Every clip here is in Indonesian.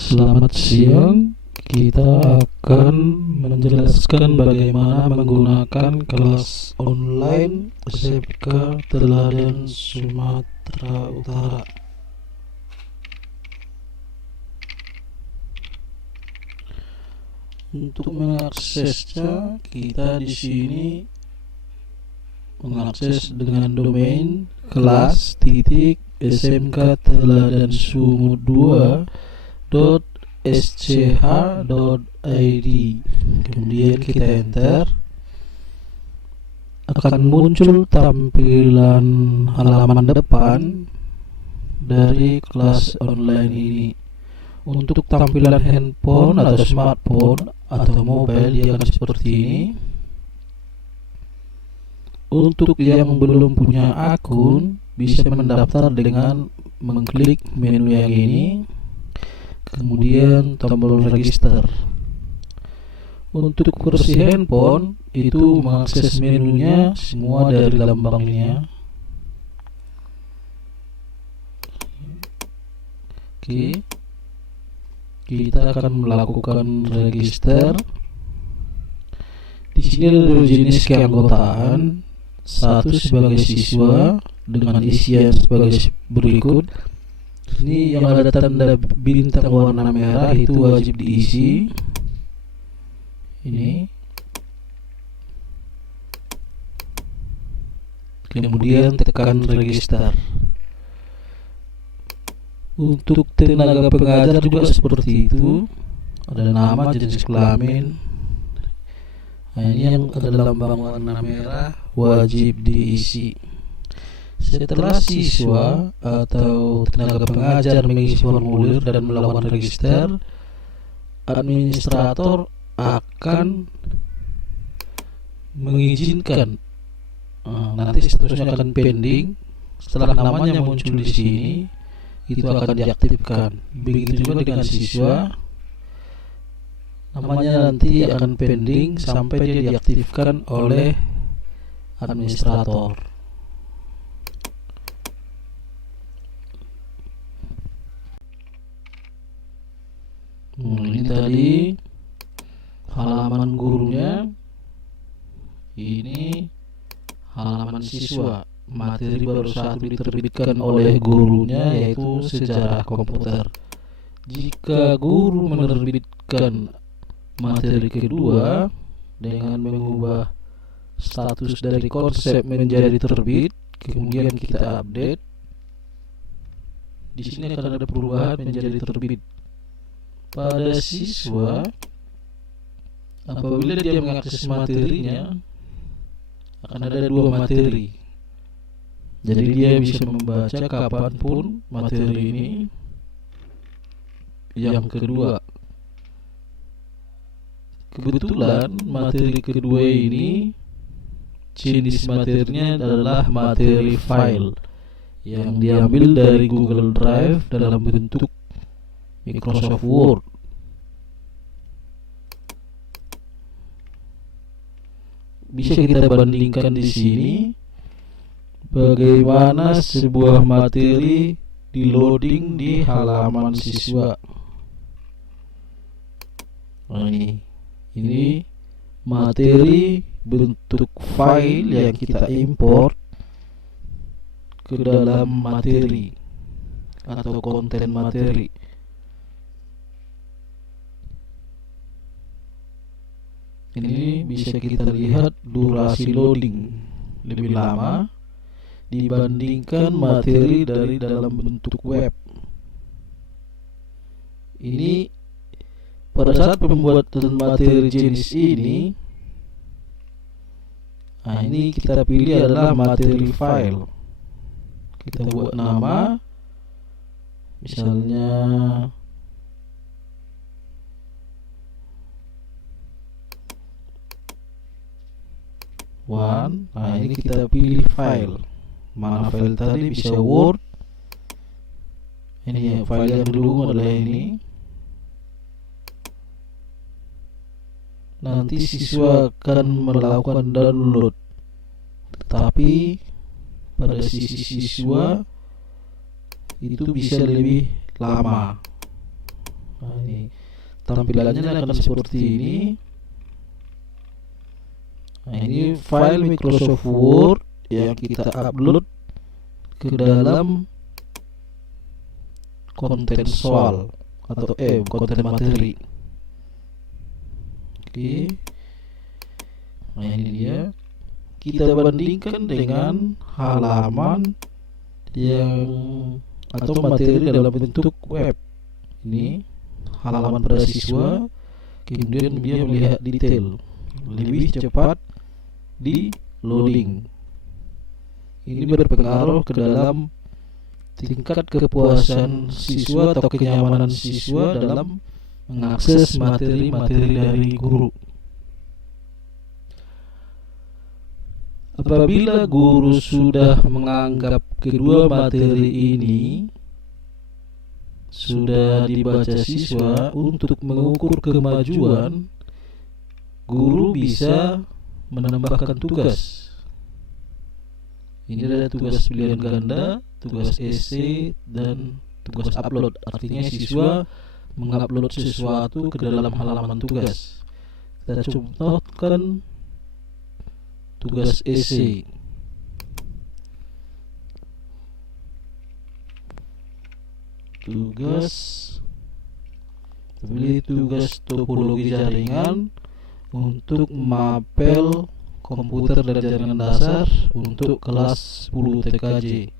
Selamat siang. Kita akan menjelaskan bagaimana menggunakan kelas online SMK Teladan Sumatera Utara. Untuk mengaksesnya, kita di sini mengakses dengan domain kelas titik SMK Teladan Sumut 2.sch.id. Kemudian kita enter, akan muncul tampilan halaman depan dari kelas online ini. Untuk tampilan handphone atau smartphone atau mobile dia akan seperti ini. Untuk yang belum punya akun bisa mendaftar dengan mengklik menu yang ini, kemudian tombol register. Untuk versi handphone itu mengakses menunya semua dari lambangnya. Oke. Kita akan melakukan register. Di sini ada dua jenis keanggotaan. Satu sebagai siswa dengan isian sebagai berikut. Ini yang ada tanda bintang warna merah itu wajib diisi. Ini. Kemudian tekan register. Untuk tenaga pengajar juga seperti itu. Ada nama, jenis kelamin. Nah, ini yang ada lambang warna merah wajib diisi. Setelah siswa atau tenaga pengajar mengisi formulir dan melakukan register, administrator akan mengizinkan. Nanti seterusnya akan pending. Setelah namanya muncul di sini, itu akan diaktifkan. Begitu juga dengan siswa, namanya nanti akan pending sampai dia diaktifkan oleh administrator. Ini tadi halaman gurunya, ini halaman siswa. Materi baru satu diterbitkan oleh gurunya, yaitu sejarah komputer. Jika guru menerbitkan materi kedua dengan mengubah status dari konsep menjadi terbit, kemudian kita update, di sini akan ada perubahan menjadi terbit. Pada siswa, apabila dia mengakses materinya, akan ada dua materi. Jadi dia bisa membaca kapanpun materi ini. Yang kedua, kebetulan materi kedua ini jenis materinya adalah materi file yang diambil dari Google Drive dalam bentuk Microsoft Word. Bisa kita bandingkan di sini bagaimana sebuah materi di loading di halaman siswa. Ini materi bentuk file yang kita import ke dalam materi atau konten materi. Ini bisa kita lihat durasi loading lebih lama dibandingkan materi dari dalam bentuk web. Ini pada saat pembuatan materi jenis ini, ini kita pilih adalah materi file. Kita buat nama, misalnya one. Ini kita pilih file. Mana file tadi? Bisa Word. Ini file yang dulu adalah ini. Nanti siswa akan melakukan download, tetapi pada sisi siswa itu bisa lebih lama. Nah, ini tampilannya akan seperti ini. Nah, ini file Microsoft Word yang kita upload ke dalam konten soal atau konten materi. Oke. Nah, ini dia. Kita bandingkan dengan halaman yang atau materi dalam bentuk web. Ini halaman pada siswa, kemudian dia melihat detail, lebih cepat di loading. Ini berpengaruh ke dalam tingkat kepuasan siswa atau kenyamanan siswa dalam mengakses materi-materi dari guru. Apabila guru sudah menganggap kedua materi ini sudah dibaca siswa, untuk mengukur kemajuan, guru bisa menambahkan tugas. Ini ada tugas pilihan ganda, tugas esai, dan tugas upload. Artinya siswa mengupload sesuatu ke dalam halaman tugas. Kita contohkan tugas esai. Pilih tugas topologi jaringan untuk mapel komputer dan jaringan dasar untuk kelas 10 TKJ.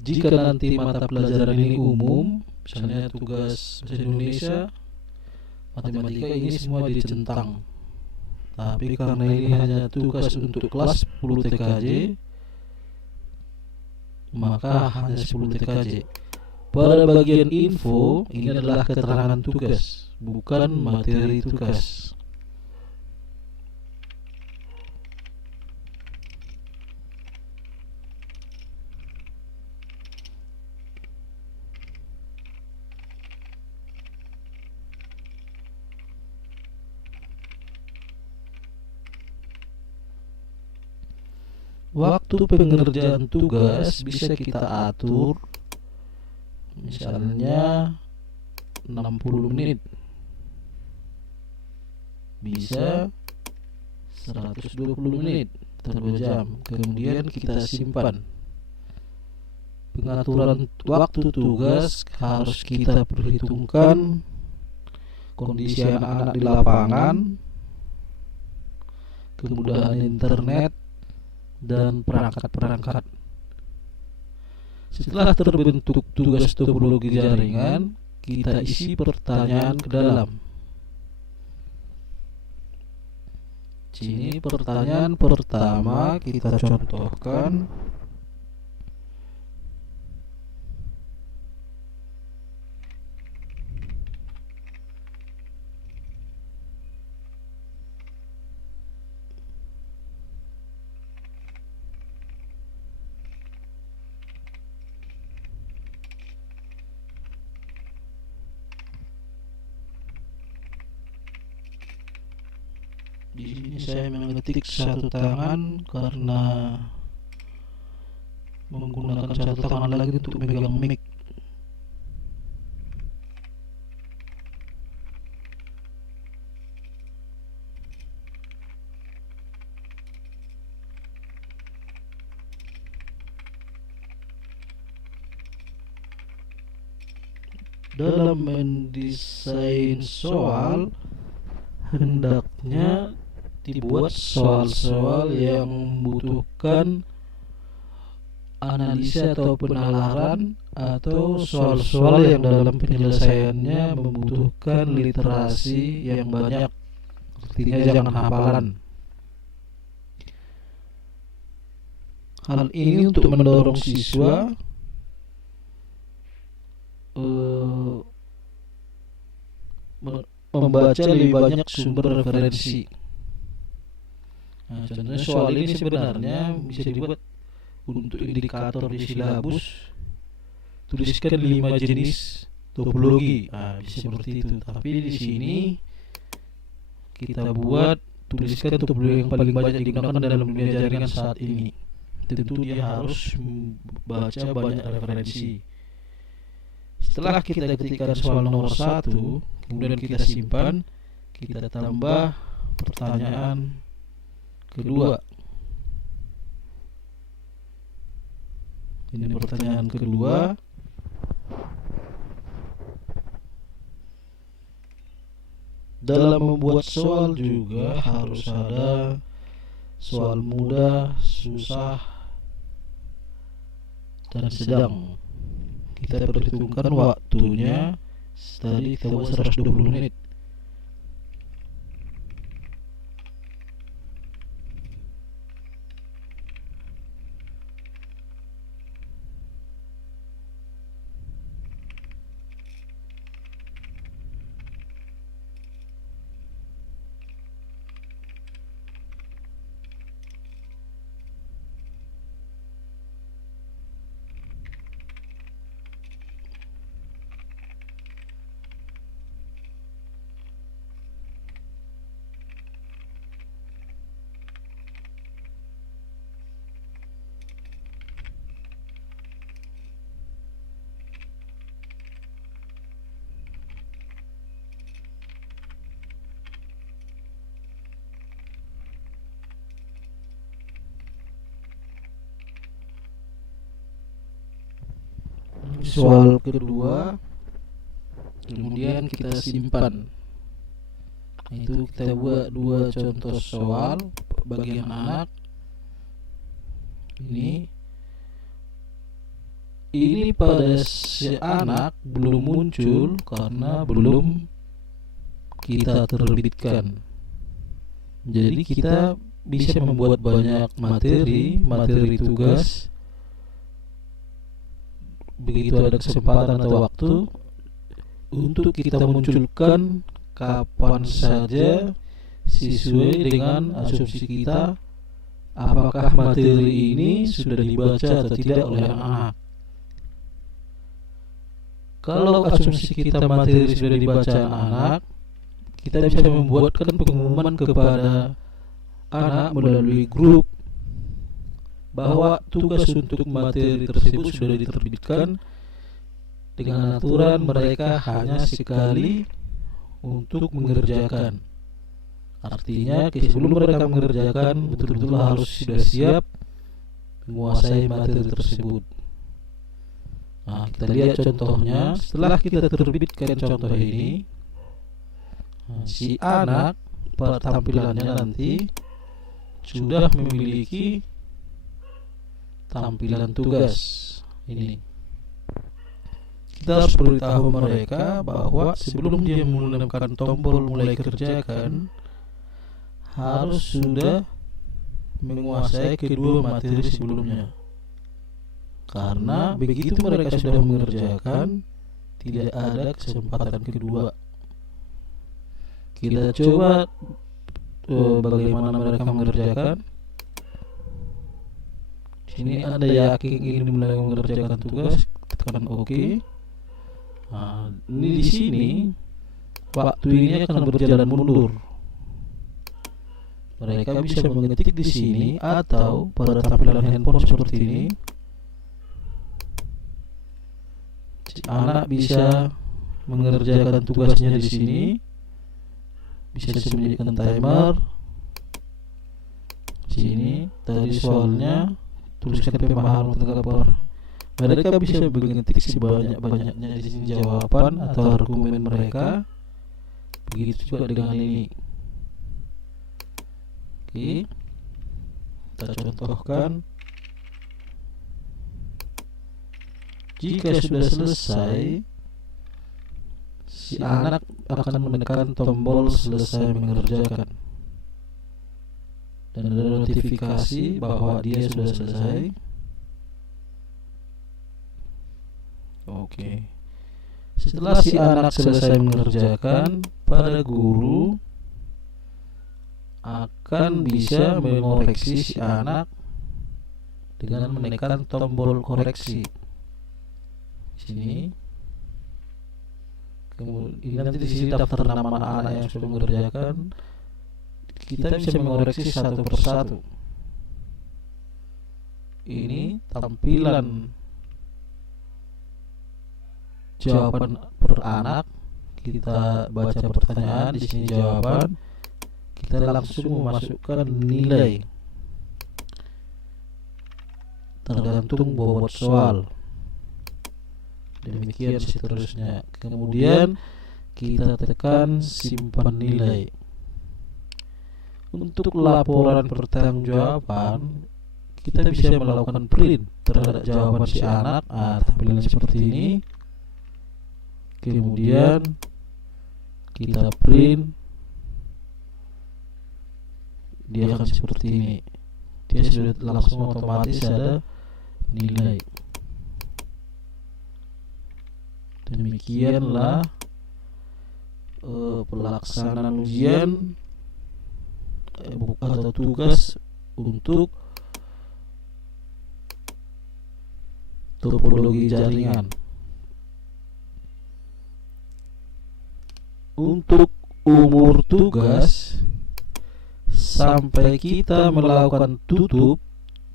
Jika nanti mata pelajaran ini umum, misalnya tugas bahasa Indonesia, matematika, ini semua dicentang. Tapi karena ini hanya tugas untuk kelas 10 TKJ, maka hanya 10 TKJ. Pada bagian info, ini adalah keterangan tugas, bukan materi tugas. Waktu pengerjaan tugas bisa kita atur, misalnya 60 menit, bisa 120 menit atau 2 jam. Kemudian kita simpan. Pengaturan waktu tugas harus kita perhitungkan kondisi anak-anak di lapangan, kemudahan internet, dan perangkat-perangkat. Setelah terbentuk tugas topologi jaringan, kita isi pertanyaan ke dalam. Sini pertanyaan pertama kita contohkan. Di sini saya mengetik satu tangan karena menggunakan satu tangan lagi untuk memegang mic. Dalam mendesain soal, hendaknya dibuat soal-soal yang membutuhkan analisa atau penalaran, atau soal-soal yang dalam penyelesaiannya membutuhkan literasi yang banyak. Artinya jangan hafalan. Hal ini untuk mendorong siswa membaca lebih banyak sumber referensi. Nah, contohnya soal ini sebenarnya bisa dibuat untuk indikator di silabus. Tuliskan 5 jenis topologi. Nah, bisa seperti itu. Tapi di sini kita buat tuliskan topologi yang paling banyak digunakan dalam dunia jaringan saat ini. Tentu dia harus membaca banyak referensi. Setelah kita ketikkan soal nomor 1, kemudian kita simpan, kita tambah pertanyaan kedua. Ini pertanyaan kedua. Dalam membuat soal juga harus ada soal mudah, susah, dan sedang. Kita perhitungkan waktunya. Tadi kita buat 120 menit. Soal kedua, kemudian kita simpan. Itu kita buat 2 contoh soal bagi yang anak. Ini pada si anak belum muncul karena belum kita terbitkan. Jadi kita bisa membuat banyak materi tugas. Begitu ada kesempatan atau waktu untuk kita munculkan kapan saja sesuai dengan asumsi kita, apakah materi ini sudah dibaca atau tidak oleh anak. Kalau asumsi kita materi sudah dibaca anak, kita bisa membuatkan pengumuman kepada anak melalui grup bahwa tugas untuk materi tersebut sudah diterbitkan dengan aturan mereka hanya sekali untuk mengerjakan. Artinya sebelum mereka mengerjakan betul-betul harus sudah siap menguasai materi tersebut. Nah, kita lihat contohnya. Setelah kita terbitkan contoh ini, si anak tampilannya nanti sudah memiliki tampilan tugas ini. Kita harus beritahu mereka bahwa sebelum dia menekan tombol mulai kerjakan, harus sudah menguasai kedua materi sebelumnya. Karena begitu mereka sudah mengerjakan, tidak ada kesempatan kedua. Kita coba bagaimana mereka mengerjakan. Ini Anda yakin ingin mulai mengerjakan tugas, tekan OK. Nah, ini di sini waktu ini akan berjalan mundur. Mereka bisa mengetik di sini atau pada tampilan handphone seperti ini. Si anak bisa mengerjakan tugasnya di sini. Bisa disembunyikan timer. Di sini tadi soalnya tuliskan pemahaman tentang mereka bisa mengetik sebanyak-banyaknya di sini jawaban atau argumen mereka. Begitu juga dengan ini. Oke, kita contohkan. Jika sudah selesai, si anak akan menekan tombol selesai mengerjakan. Dan ada notifikasi bahwa dia sudah selesai. Oke. Setelah si anak selesai mengerjakan, pada guru akan bisa mengoreksi si anak dengan menekan tombol koreksi. Sini. Kemudian nanti di sini daftar nama anak yang sudah mengerjakan. Kita bisa mengoreksi satu persatu. Ini tampilan jawaban per anak. Kita baca pertanyaan, di sini jawaban. Kita langsung memasukkan nilai tergantung bobot soal. Demikian seterusnya. Kemudian kita tekan simpan nilai. Untuk laporan pertanggungjawaban, kita bisa melakukan print terhadap jawaban si anak. Tampilan seperti ini. Kemudian kita print, dia akan seperti ini. Dia sudah langsung otomatis ada nilai. Demikianlah pelaksanaan ujian atau tugas untuk topologi jaringan. Untuk umur tugas sampai kita melakukan tutup,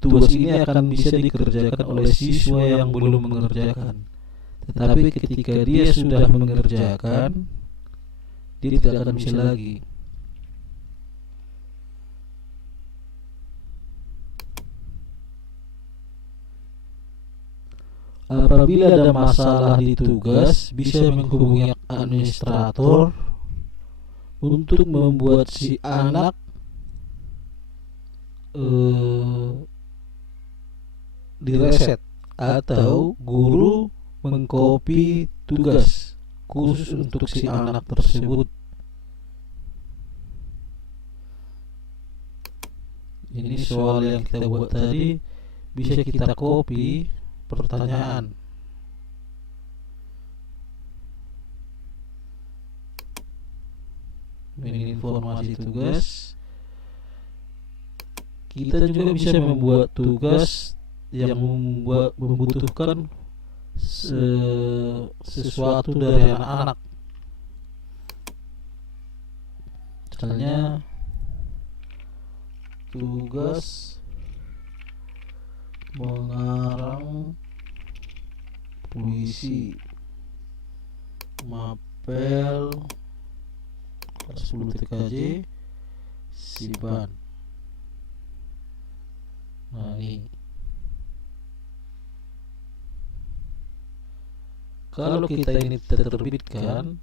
tugas ini akan bisa dikerjakan oleh siswa yang belum mengerjakan. Tetapi ketika dia sudah mengerjakan, dia tidak akan bisa lagi. Apabila ada masalah di tugas, bisa menghubungi administrator untuk membuat si anak direset, atau guru mengcopy tugas khusus untuk si anak tersebut. Ini soal yang kita buat tadi, bisa kita copy pertanyaan. Ini informasi tugas. Kita juga bisa membuat tugas yang membutuhkan sesuatu dari anak-anak. Misalnya tugas mengarang puisi mapel kelas 10 TKJ Siban. Nah, ini kalau kita ini terbitkan,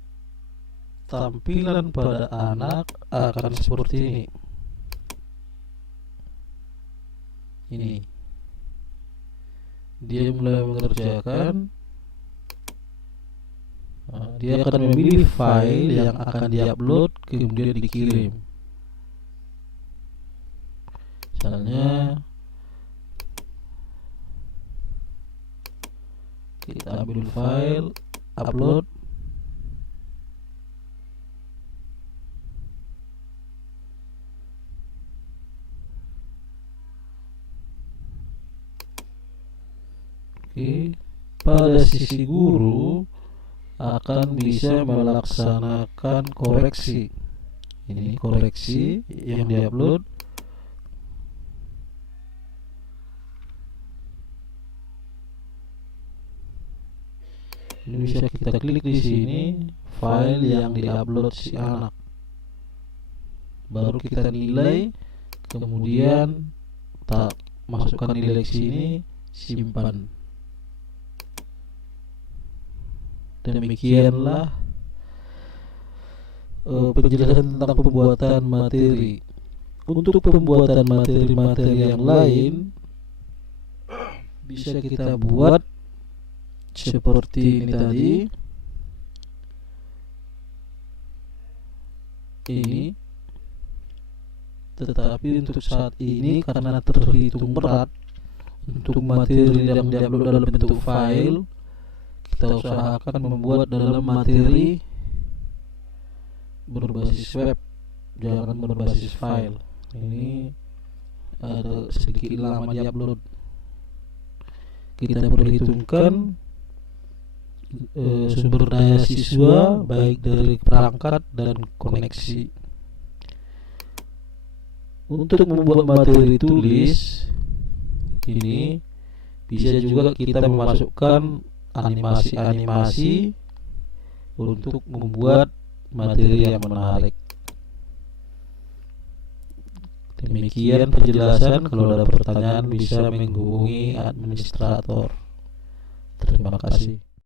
tampilan pada anak akan seperti ini. Ini dia mulai mengerjakan. Dia akan memilih file yang akan diupload, kemudian dikirim. Misalnya kita ambil file, upload. Oke, pada sisi guru akan bisa melaksanakan koreksi. Ini koreksi yang diupload. Ini bisa kita klik di sini, file yang diupload si anak. Baru kita nilai, kemudian tak masukkan nilai ke sini, simpan. Demikianlah penjelasan tentang pembuatan materi. Untuk pembuatan materi-materi yang lain bisa kita buat seperti ini tadi. Ini, tetapi untuk saat ini karena terhitung berat, untuk materi yang diupload dalam bentuk file, kita usahakan membuat dalam materi berbasis web, jangan berbasis file. Ini ada sedikit lama diupload. Kita perhitungkan sumber daya siswa, baik dari perangkat dan koneksi. Untuk membuat materi tulis, ini bisa juga kita memasukkan animasi-animasi untuk membuat materi yang menarik. Demikian penjelasan. Kalau ada pertanyaan bisa menghubungi administrator. Terima kasih.